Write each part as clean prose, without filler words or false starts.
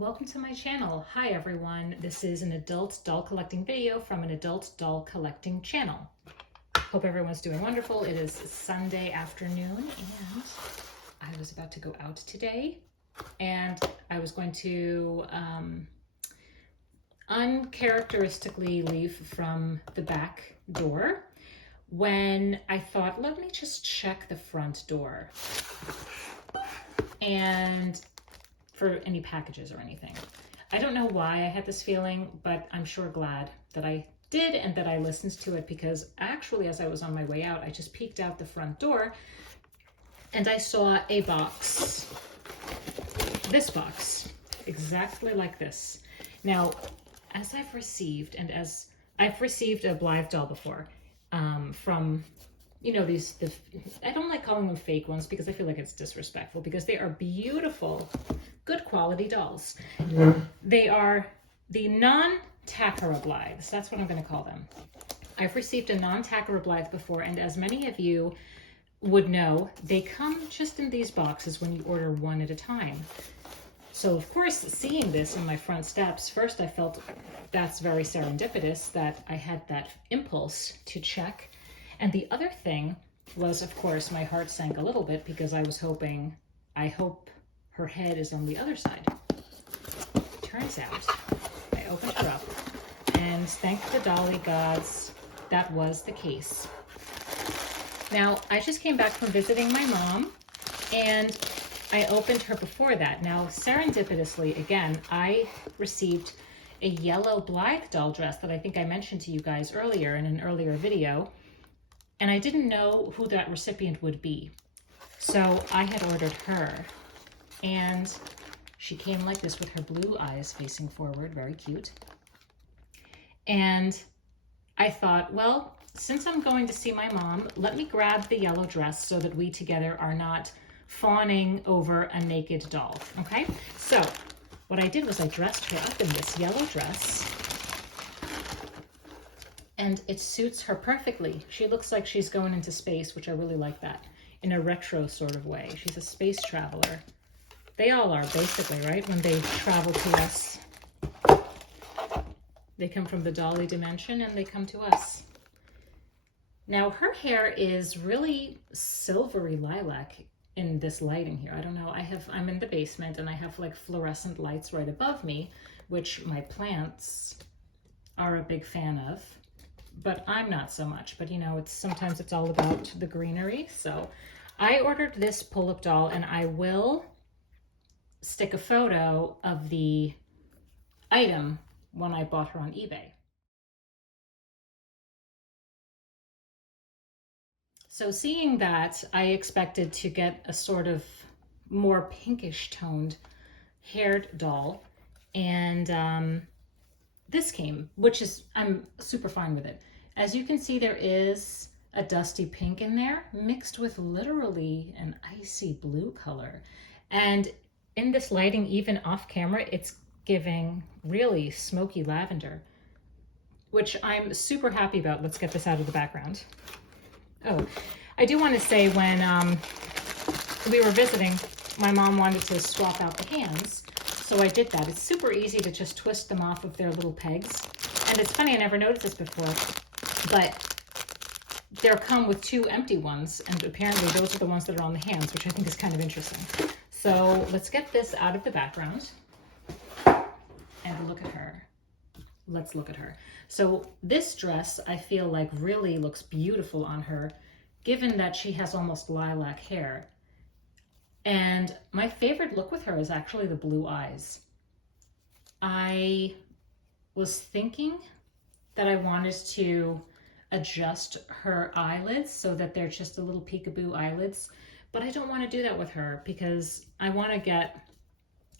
Welcome to my channel. Hi everyone. This is an adult doll collecting video from an adult doll collecting channel. Hope everyone's doing wonderful. It is Sunday afternoon and I was about to go out today and I was going to uncharacteristically leave from the back door when I thought, let me just check the front door and for any packages or anything. I don't know why I had this feeling, but I'm sure glad that I did and that I listened to it, because actually as I was on my way out, I just peeked out the front door and I saw a box, this box, exactly like this. Now, as I've received a Blythe doll before, from, you know, I don't like calling them fake ones because I feel like it's disrespectful, because they are beautiful, good quality dolls. They are the non-Takara Blythes. That's what I'm going to call them. I've received a non-Takara Blythe before, and as many of you would know, they come just in these boxes when you order one at a time. So of course, seeing this on my front steps, first I felt that's very serendipitous that I had that impulse to check. And the other thing was, of course, my heart sank a little bit because I was hoping, I hope her head is on the other side. Turns out, I opened her up, and thank the dolly gods, that was the case. Now, I just came back from visiting my mom, and I opened her before that. Now, serendipitously, again, I received a yellow Blythe doll dress that I think I mentioned to you guys earlier in an earlier video, and I didn't know who that recipient would be. So I had ordered her, and she came like this with her blue eyes facing forward, very cute. And I thought, well, since I'm going to see my mom, let me grab the yellow dress so that we together are not fawning over a naked doll, okay? So what I did was I dressed her up in this yellow dress, and it suits her perfectly. She looks like she's going into space, which I really like that, in a retro sort of way. She's a space traveler. They all are, basically, right? When they travel to us, they come from the dolly dimension and they come to us. Now, her hair is really silvery lilac in this lighting here. I don't know. I'm in the basement and I have like fluorescent lights right above me, which my plants are a big fan of, but I'm not so much. But you know, sometimes it's all about the greenery. So I ordered this pull-up doll, and I will stick a photo of the item when I bought her on eBay. So seeing that, I expected to get a sort of more pinkish toned haired doll, and this came, which is, I'm super fine with it. As you can see, there is a dusty pink in there mixed with literally an icy blue color. And in this lighting, even off camera, it's giving really smoky lavender, which I'm super happy about. Let's get this out of the background. Oh, I do want to say, when we were visiting, my mom wanted to swap out the hands, so I did that. It's super easy to just twist them off of their little pegs. And it's funny, I never noticed this before, but they're come with two empty ones, and apparently those are the ones that are on the hands, which I think is kind of interesting. So let's get this out of the background and look at her. Let's look at her. So this dress, I feel like, really looks beautiful on her, given that she has almost lilac hair. And my favorite look with her is actually the blue eyes. I was thinking that I wanted to adjust her eyelids so that they're just a little peekaboo eyelids, but I don't want to do that with her because I want to get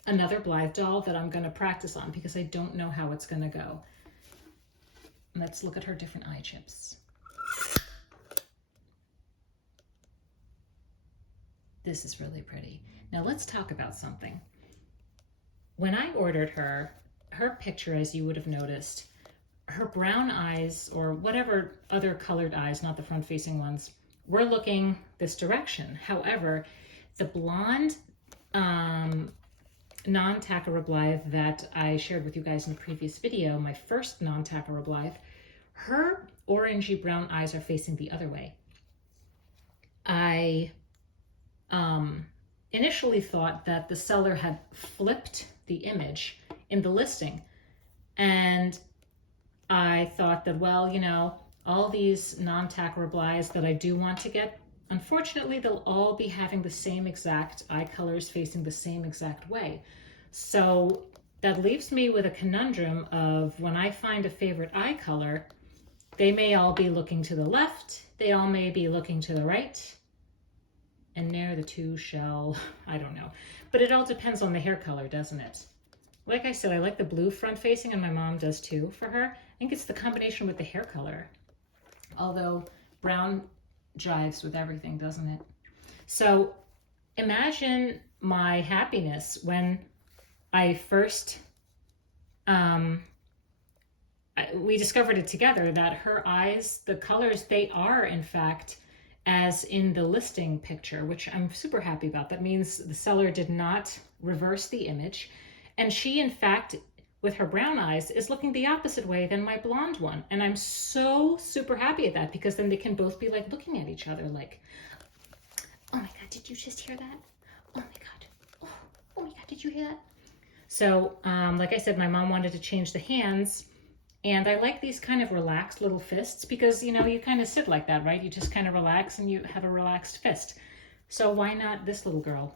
another Blythe doll that I'm going to practice on, because I don't know how it's going to go. Let's look at her different eye chips. This is really pretty. Now let's talk about something. When I ordered her picture, as you would have noticed, her brown eyes, or whatever other colored eyes, not the front-facing ones, were looking this direction. However, the blonde non-Takara Blythe that I shared with you guys in the previous video, my first non-Takara Blythe, her orangey brown eyes are facing the other way. I initially thought that the seller had flipped the image in the listing, and I thought that, well, you know, all these non-Takara Blythes that I do want to get, unfortunately, they'll all be having the same exact eye colors facing the same exact way. So that leaves me with a conundrum of, when I find a favorite eye color, they may all be looking to the left, they all may be looking to the right, and ne'er the two shall, I don't know. But it all depends on the hair color, doesn't it? Like I said, I like the blue front facing, and my mom does too for her. I think it's the combination with the hair color. Although brown jives with everything, doesn't it? So imagine my happiness when I first, we discovered it together, that her eyes, the colors, they are in fact as in the listing picture, which I'm super happy about. That means the seller did not reverse the image. And she, in fact, with her brown eyes, is looking the opposite way than my blonde one. And I'm so super happy at that, because then they can both be like looking at each other like, oh my God, did you just hear that? Oh my God. Oh my God, did you hear that? So, like I said, my mom wanted to change the hands. And I like these kind of relaxed little fists because, you know, you kind of sit like that, right? You just kind of relax and you have a relaxed fist. So why not this little girl?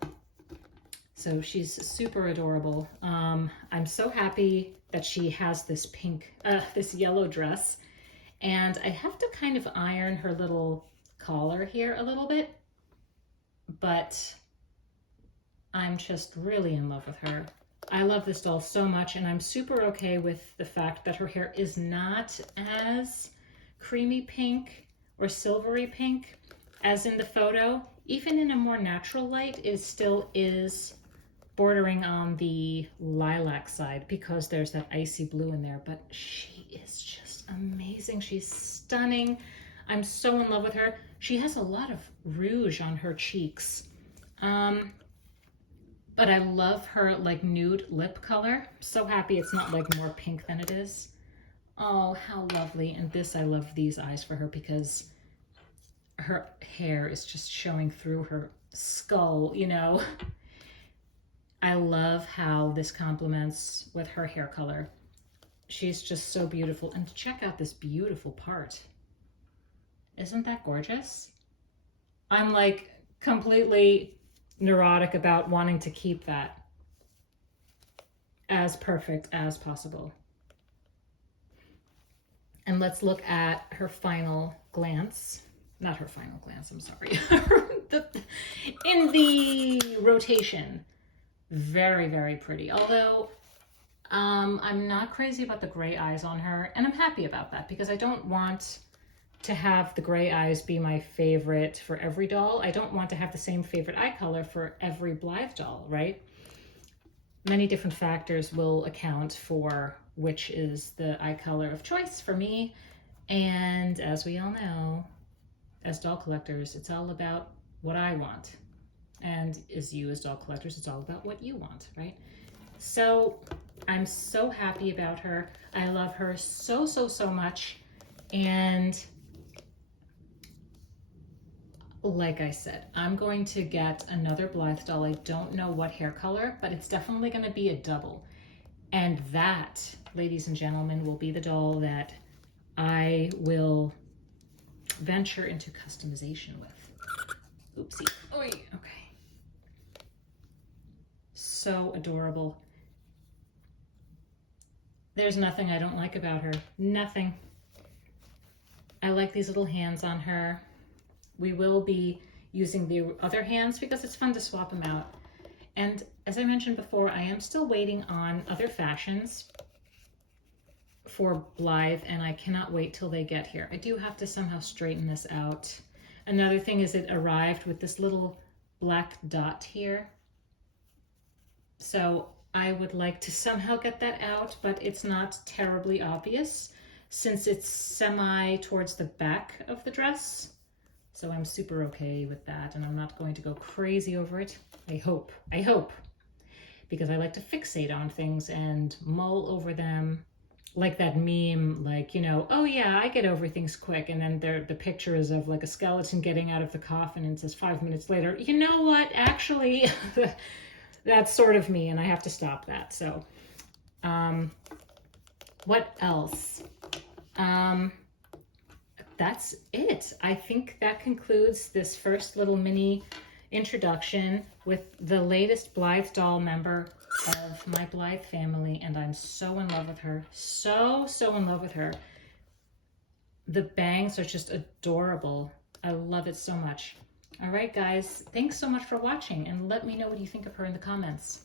So she's super adorable. I'm so happy that she has this pink, this yellow dress. And I have to kind of iron her little collar here a little bit. But I'm just really in love with her. I love this doll so much, and I'm super okay with the fact that her hair is not as creamy pink or silvery pink as in the photo. Even in a more natural light, it still is bordering on the lilac side because there's that icy blue in there, but she is just amazing. She's stunning. I'm so in love with her. She has a lot of rouge on her cheeks. But I love her like nude lip color. So happy it's not like more pink than it is. Oh, how lovely. And this, I love these eyes for her because her hair is just showing through her skull, you know. I love how this complements with her hair color. She's just so beautiful. And check out this beautiful part. Isn't that gorgeous? I'm like completely neurotic about wanting to keep that as perfect as possible. And let's look at her final glance. Not her final glance, I'm sorry. In the rotation. Very, very pretty. Although I'm not crazy about the gray eyes on her, and I'm happy about that because I don't want to have the gray eyes be my favorite for every doll. I don't want to have the same favorite eye color for every Blythe doll, right? Many different factors will account for which is the eye color of choice for me. And as we all know, as doll collectors, it's all about what I want. And as you as doll collectors, it's all about what you want, right? So I'm so happy about her. I love her so, so, so much. And like I said, I'm going to get another Blythe doll. I don't know what hair color, but it's definitely going to be a double. And that, ladies and gentlemen, will be the doll that I will venture into customization with. Oopsie. Oy. Okay. So adorable. There's nothing I don't like about her. Nothing. I like these little hands on her. We will be using the other hands because it's fun to swap them out. And as I mentioned before, I am still waiting on other fashions for Blythe, and I cannot wait till they get here. I do have to somehow straighten this out. Another thing is it arrived with this little black dot here. So I would like to somehow get that out, but it's not terribly obvious since it's semi towards the back of the dress. So I'm super okay with that, and I'm not going to go crazy over it. I hope. because I like to fixate on things and mull over them. Like that meme, like, you know, oh yeah, I get over things quick. And then the picture is of like a skeleton getting out of the coffin and it says 5 minutes later, you know what, actually, that's sort of me and I have to stop that. So, what else? That's it. I think that concludes this first little mini introduction with the latest Blythe doll member of my Blythe family, and I'm so in love with her. So in love with her. The bangs are just adorable. I love it so much. All right, guys, thanks so much for watching, and let me know what you think of her in the comments.